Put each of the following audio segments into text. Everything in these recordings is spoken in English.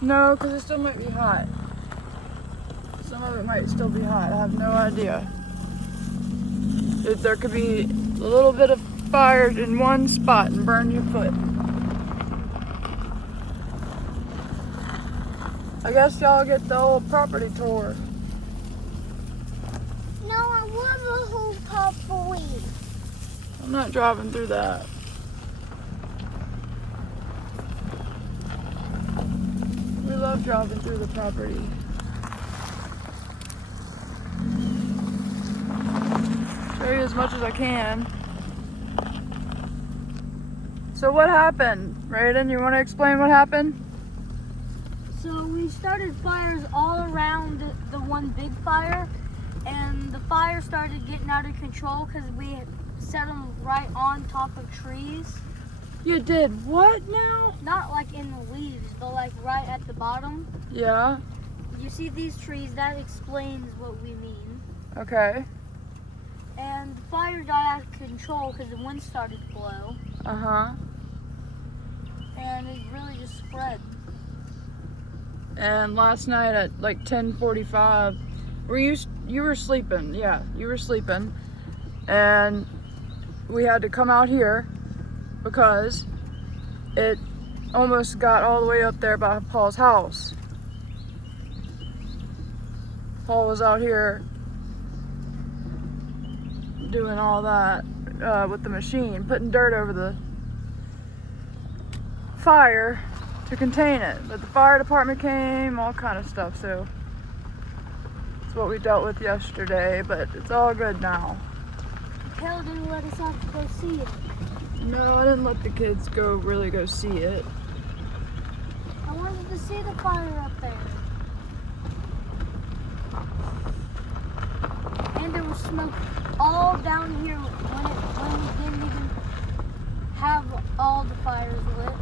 No, because it still might be hot. Some of it might still be hot. I have no idea. There could be a little bit of fire in one spot and burn your foot. I guess y'all get the old property tour. No, I want the whole property. I'm not driving through that. We love driving through the property. Show you as much as I can. So what happened? Raiden, you want to explain what happened? So we started fires all around the one big fire, and the fire started getting out of control because we set them right on top of trees. You did what now? Not like in the leaves, but like right at the bottom. Yeah. You see these trees, that explains what we mean. Okay. And the fire got out of control because the wind started to blow, Uh-huh. and it really just spread. And last night at like 10:45, you were sleeping? Yeah, you were sleeping, and we had to come out here because it almost got all the way up there by Paul's house. Paul was out here doing all that with the machine, putting dirt over the fire to contain it, but the fire department came, all kind of stuff, so it's what we dealt with yesterday, but it's all good now. Kel didn't let us out to go see it. No, I didn't let the kids really go see it. I wanted to see the fire up there. And there was smoke all down here when we didn't even have all the fires lit.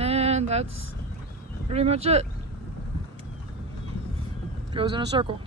And that's pretty much it. Goes in a circle.